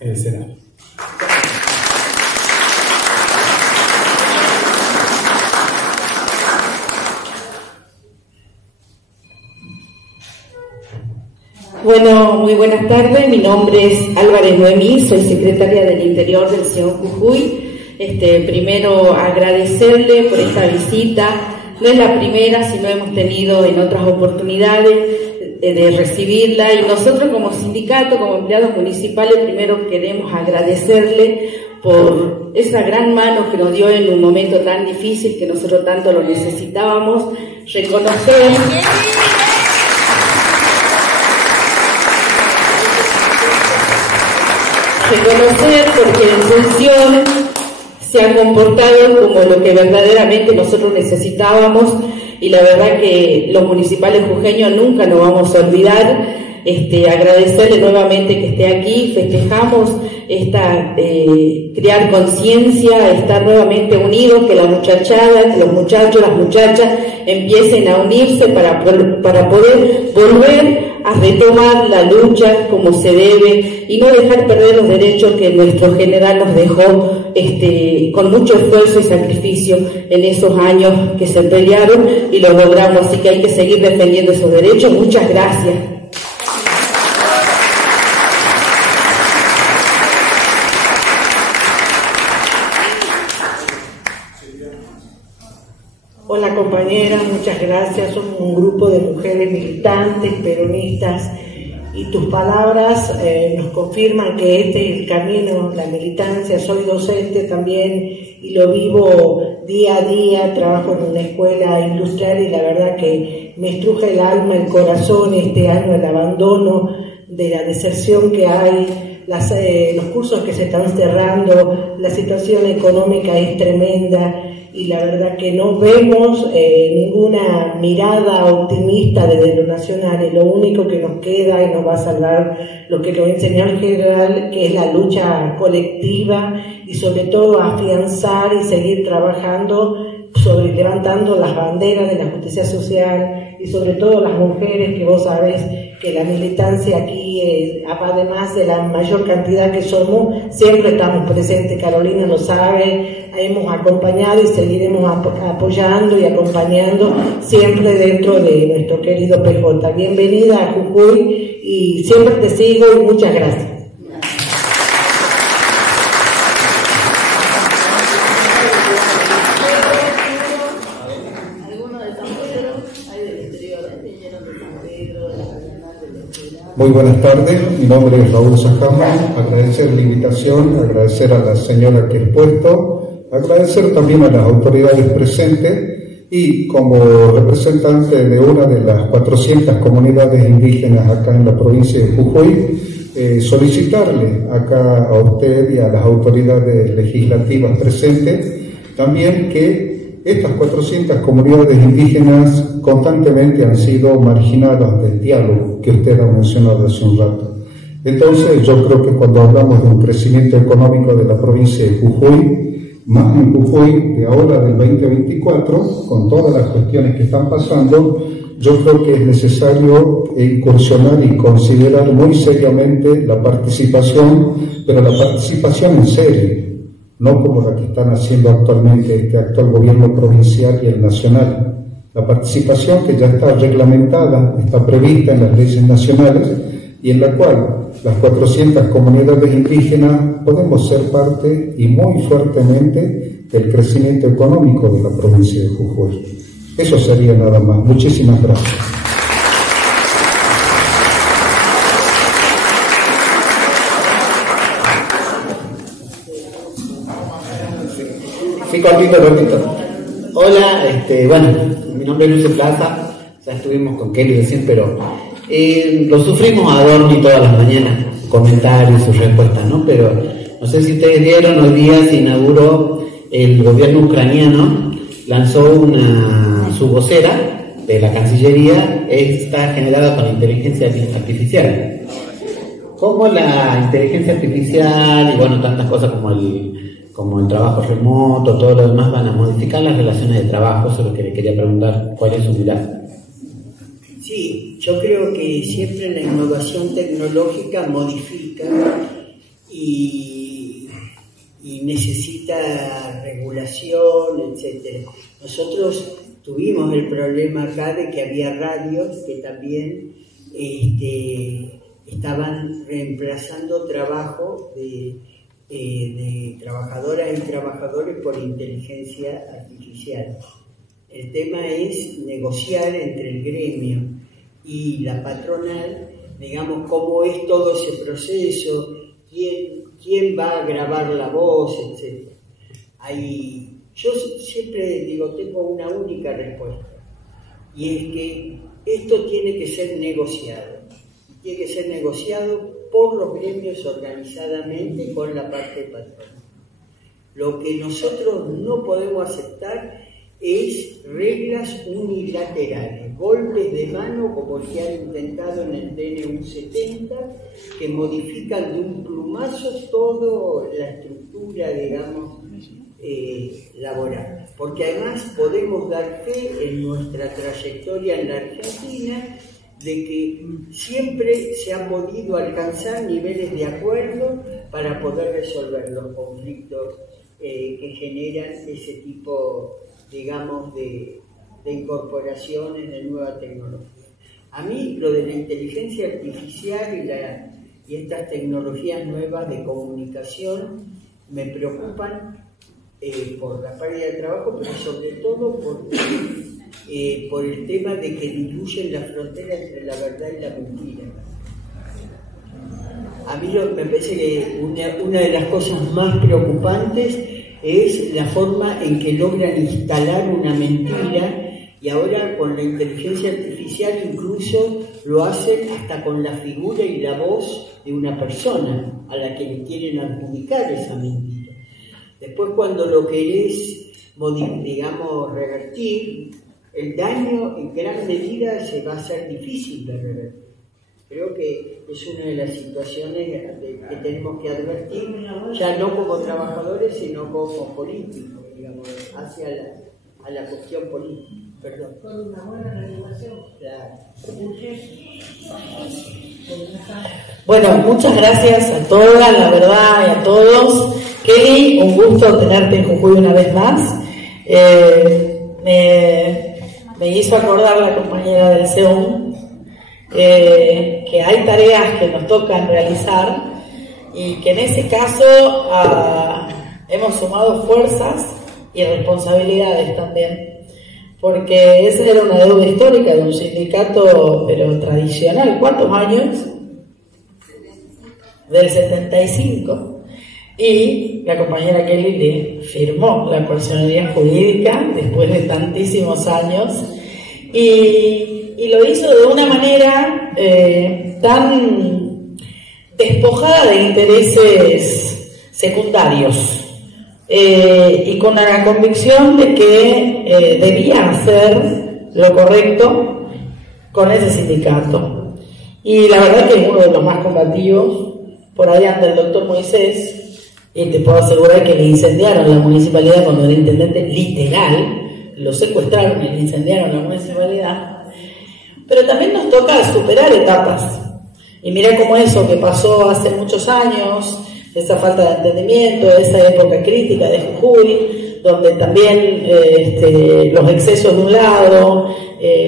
el Senado. Bueno, muy buenas tardes, mi nombre es Álvarez Noemí, soy secretaria del Interior del Ciudad Jujuy. Primero agradecerle por esta visita. No es la primera, sino hemos tenido en otras oportunidades de recibirla, y nosotros como sindicato, como empleados municipales, primero queremos agradecerle por esa gran mano que nos dio en un momento tan difícil que nosotros tanto lo necesitábamos. Reconocer porque en función se ha comportado como lo que verdaderamente nosotros necesitábamos, y la verdad que los municipales jujeños nunca nos vamos a olvidar. Agradecerle nuevamente que esté aquí, festejamos crear conciencia, estar nuevamente unidos, que la muchachada, que los muchachos, las muchachas empiecen a unirse para poder volver a retomar la lucha como se debe y no dejar perder los derechos que nuestro general nos dejó con mucho esfuerzo y sacrificio en esos años que se pelearon y lo logramos, así que hay que seguir defendiendo esos derechos. Muchas gracias. Hola compañeras, muchas gracias. Somos un grupo de mujeres militantes, peronistas, y tus palabras nos confirman que este es el camino, la militancia. Soy docente también y lo vivo día a día, trabajo en una escuela industrial y la verdad que me estruja el alma, el corazón este año, el abandono, de la deserción que hay, los cursos que se están cerrando, la situación económica es tremenda. Y la verdad que no vemos ninguna mirada optimista desde lo nacional, y lo único que nos queda y nos va a salvar lo que nos enseñó el general, que es la lucha colectiva y sobre todo afianzar y seguir trabajando levantando las banderas de la justicia social y sobre todo las mujeres, que vos sabés que la militancia aquí, además de la mayor cantidad que somos, siempre estamos presentes. Carolina lo sabe, hemos acompañado y seguiremos apoyando y acompañando siempre dentro de nuestro querido PJ. Bienvenida a Jujuy y siempre te sigo y muchas gracias. Muy buenas tardes, mi nombre es Raúl Sajama. Agradecer la invitación, agradecer a la señora que he expuesto, agradecer también a las autoridades presentes y como representante de una de las 400 comunidades indígenas acá en la provincia de Jujuy, solicitarle acá a usted y a las autoridades legislativas presentes también que estas 400 comunidades indígenas constantemente han sido marginadas del diálogo que usted ha mencionado hace un rato. Entonces, yo creo que cuando hablamos de un crecimiento económico de la provincia de Jujuy, más en Jujuy de ahora del 2024, con todas las cuestiones que están pasando, yo creo que es necesario incursionar y considerar muy seriamente la participación, pero la participación en serio, no como la que están haciendo actualmente este actual gobierno provincial y el nacional. La participación que ya está reglamentada, está prevista en las leyes nacionales y en la cual las 400 comunidades indígenas podemos ser parte y muy fuertemente del crecimiento económico de la provincia de Jujuy. Eso sería nada más. Muchísimas gracias. Sí, cortito. Hola, bueno, mi nombre es Luis Plaza, ya estuvimos con Kelly recién, pero lo sufrimos a Adorni todas las mañanas, sus comentarios, sus respuestas, ¿no? Pero no sé si ustedes vieron, hoy día se inauguró el gobierno ucraniano, lanzó su vocera de la Cancillería, está generada con inteligencia artificial. ¿Cómo la inteligencia artificial y bueno, tantas cosas como el trabajo remoto, todo lo demás van a modificar las relaciones de trabajo? Eso es lo que le quería preguntar, ¿cuál es su mirada? Sí, yo creo que siempre la innovación tecnológica modifica y necesita regulación, etc. Nosotros tuvimos el problema acá de que había radios que también estaban reemplazando trabajo de trabajadoras y trabajadores por inteligencia artificial. El tema es negociar entre el gremio y la patronal, digamos, cómo es todo ese proceso, quién va a grabar la voz, etc. Yo siempre digo, tengo una única respuesta, y es que esto tiene que ser negociado. Tiene que ser negociado por los gremios organizadamente con la parte patronal. Lo que nosotros no podemos aceptar es reglas unilaterales, golpes de mano como el que han intentado en el DNU 70, que modifican de un plumazo toda la estructura, digamos, laboral. Porque además podemos dar fe en nuestra trayectoria en la Argentina de que siempre se han podido alcanzar niveles de acuerdo para poder resolver los conflictos que generan ese tipo, digamos, de incorporaciones de nueva tecnología. A mí lo de la inteligencia artificial y estas tecnologías nuevas de comunicación me preocupan por la pérdida de trabajo, pero sobre todo por el tema de que diluyen la frontera entre la verdad y la mentira. A mí me parece que una de las cosas más preocupantes es la forma en que logran instalar una mentira, y ahora con la inteligencia artificial incluso lo hacen hasta con la figura y la voz de una persona a la que le quieren adjudicar esa mentira. Después, cuando lo querés, digamos, revertir, el daño en gran medida se va a hacer difícil de revertir. Creo que es una de las situaciones que tenemos que advertir, ya no como trabajadores, sino como políticos, digamos, hacia la cuestión política. Perdón. Con una buena regulación. Claro. Bueno, muchas gracias a todas, la verdad, y a todos. Kelly, un gusto tenerte en Jujuy una vez más. Me hizo acordar la compañera del CEUM que hay tareas que nos tocan realizar y que en ese caso hemos sumado fuerzas y responsabilidades también, porque esa era una deuda histórica de un sindicato pero tradicional. ¿Cuántos años? Del 75. Y la compañera Kelly le firmó la personería jurídica después de tantísimos años y lo hizo de una manera tan despojada de intereses secundarios y con la convicción de que debía hacer lo correcto con ese sindicato. Y la verdad que es uno de los más combativos. Por ahí anda el doctor Moisés, y te puedo asegurar que le incendiaron la municipalidad cuando era intendente, literal, lo secuestraron y le incendiaron la municipalidad. Pero también nos toca superar etapas. Y mira cómo eso que pasó hace muchos años, esa falta de entendimiento, esa época crítica de Jujuy, donde también los excesos de un lado,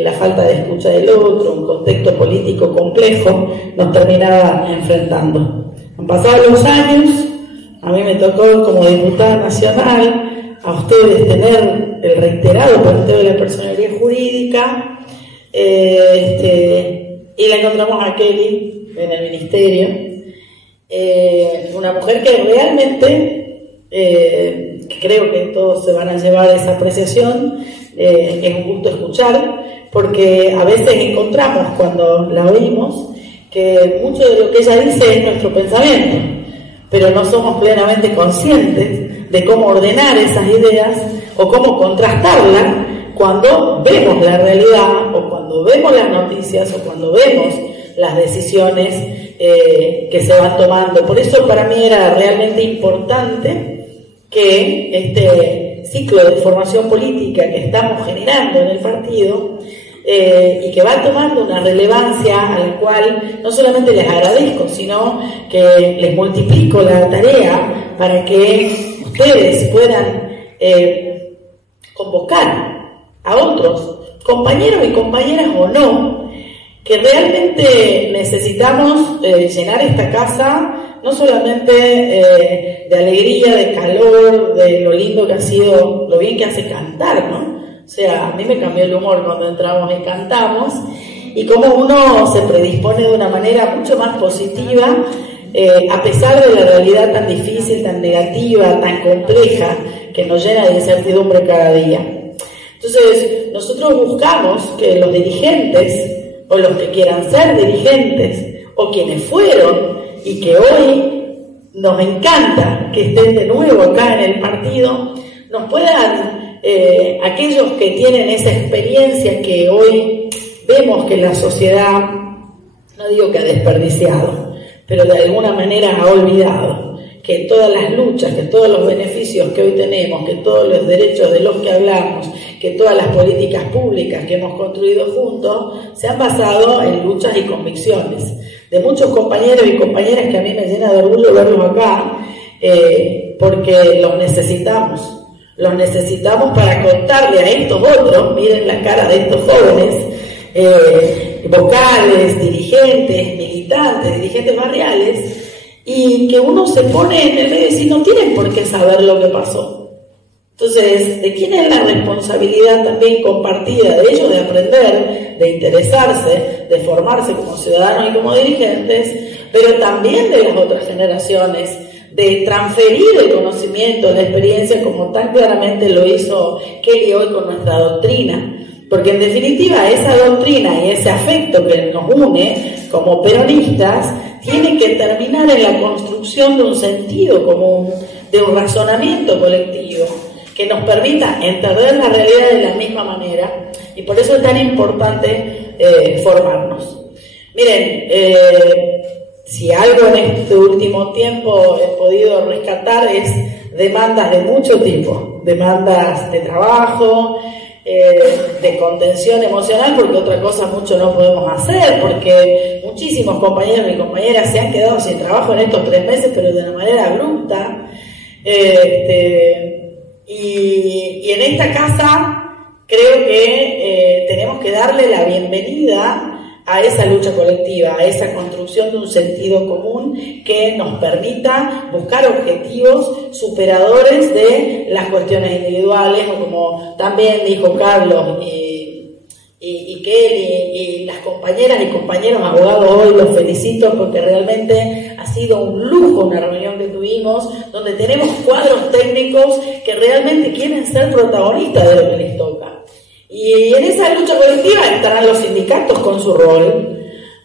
la falta de escucha del otro, un contexto político complejo, nos terminaba enfrentando. Han pasado los años, a mí me tocó como diputada nacional, a ustedes tener el reiterado planteo de la personería jurídica, y la encontramos a Kelly en el ministerio, una mujer que realmente, creo que todos se van a llevar esa apreciación, es un gusto escuchar, porque a veces encontramos cuando la oímos que mucho de lo que ella dice es nuestro pensamiento, pero no somos plenamente conscientes de cómo ordenar esas ideas o cómo contrastarlas cuando vemos la realidad o cuando vemos las noticias o cuando vemos las decisiones que se van tomando. Por eso para mí era realmente importante que este ciclo de formación política que estamos generando en el partido y que va tomando una relevancia a la cual no solamente les agradezco, sino que les multiplico la tarea para que ustedes puedan convocar a otros compañeros y compañeras o no, que realmente necesitamos llenar esta casa no solamente de alegría, de calor, de lo lindo que ha sido, lo bien que hace cantar, ¿no? O sea, a mí me cambió el humor cuando entramos y cantamos, y cómo uno se predispone de una manera mucho más positiva, a pesar de la realidad tan difícil, tan negativa, tan compleja, que nos llena de incertidumbre cada día. Entonces, nosotros buscamos que los dirigentes, o los que quieran ser dirigentes, o quienes fueron, y que hoy nos encanta que estén de nuevo acá en el partido, nos puedan, aquellos que tienen esa experiencia que hoy vemos que la sociedad, no digo que ha desperdiciado, pero de alguna manera ha olvidado, que todas las luchas, que todos los beneficios que hoy tenemos, que todos los derechos de los que hablamos, que todas las políticas públicas que hemos construido juntos, se han basado en luchas y convicciones de muchos compañeros y compañeras que a mí me llena de orgullo verlos acá, porque los necesitamos para contarle a estos otros, miren la cara de estos jóvenes, vocales, dirigentes, militantes, dirigentes barriales, y que uno se pone en el medio y dice, no tienen por qué saber lo que pasó. Entonces, ¿de quién es la responsabilidad también compartida de ellos de aprender, de interesarse, de formarse como ciudadanos y como dirigentes, pero también de las otras generaciones, de transferir el conocimiento, la experiencia, como tan claramente lo hizo Kelly hoy con nuestra doctrina? Porque en definitiva esa doctrina y ese afecto que nos une como peronistas tiene que terminar en la construcción de un sentido común, de un razonamiento colectivo que nos permita entender la realidad de la misma manera, y por eso es tan importante formarnos. Miren, si algo en este último tiempo he podido rescatar es demandas de mucho tipo, demandas de trabajo, de contención emocional, porque otra cosa mucho no podemos hacer, porque muchísimos compañeros y compañeras se han quedado sin trabajo en estos 3 meses, pero de una manera abrupta, y en esta casa creo que tenemos que darle la bienvenida a esa lucha colectiva, a esa construcción de un sentido común que nos permita buscar objetivos superadores de las cuestiones individuales, o como también dijo Carlos y Kelly y las compañeras y compañeros abogados, hoy los felicito porque realmente ha sido un lujo una reunión que tuvimos donde tenemos cuadros técnicos que realmente quieren ser protagonistas de lo que les toca. Y en esa lucha colectiva estarán los sindicatos con su rol,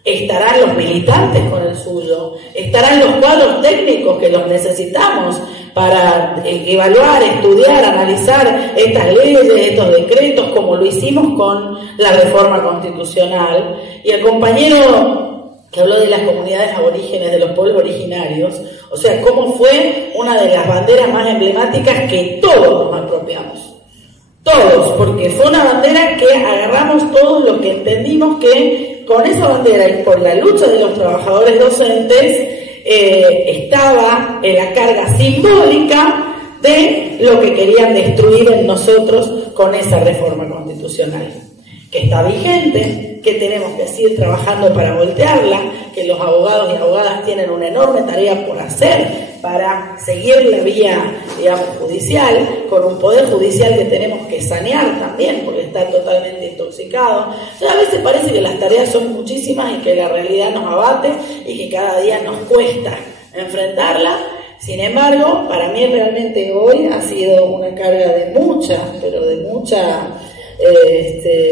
estarán los militantes con el suyo, estarán los cuadros técnicos que los necesitamos para evaluar, estudiar, analizar estas leyes, estos decretos, como lo hicimos con la reforma constitucional. Y el compañero que habló de las comunidades aborígenes, de los pueblos originarios, o sea, cómo fue una de las banderas más emblemáticas que todos nos apropiamos. Todos, porque fue una bandera que agarramos todos los que entendimos que con esa bandera y por la lucha de los trabajadores docentes estaba en la carga simbólica de lo que querían destruir en nosotros con esa reforma constitucional, que está vigente, que tenemos que seguir trabajando para voltearla, que los abogados y abogadas tienen una enorme tarea por hacer para seguir la vía, digamos, judicial, con un poder judicial que tenemos que sanear también, porque está totalmente intoxicado. Entonces, a veces parece que las tareas son muchísimas y que la realidad nos abate y que cada día nos cuesta enfrentarla. Sin embargo, para mí realmente hoy ha sido una carga de mucha, pero de mucha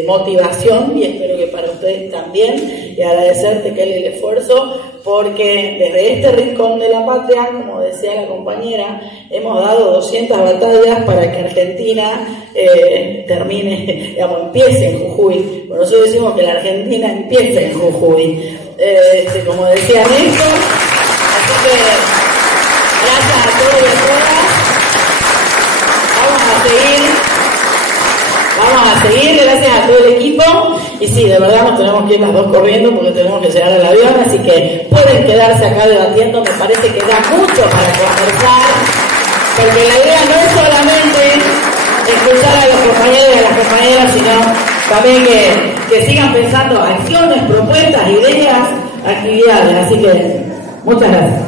motivación, y espero que para ustedes también, y agradecerte, Kelly, el esfuerzo, porque desde este rincón de la patria, como decía la compañera, hemos dado 200 batallas para que Argentina termine, digamos, empiece en Jujuy. Bueno, nosotros decimos que la Argentina empiece en Jujuy, como decía Néstor. Así que gracias a todos y a todas. Vamos a seguir, gracias a todo el equipo. Y sí, de verdad nos tenemos que ir las dos corriendo porque tenemos que llegar al avión, así que pueden quedarse acá debatiendo, me parece que da mucho para conversar, porque la idea no es solamente escuchar a los compañeros y a las compañeras, sino también que sigan pensando acciones, propuestas, ideas, actividades. Así que muchas gracias.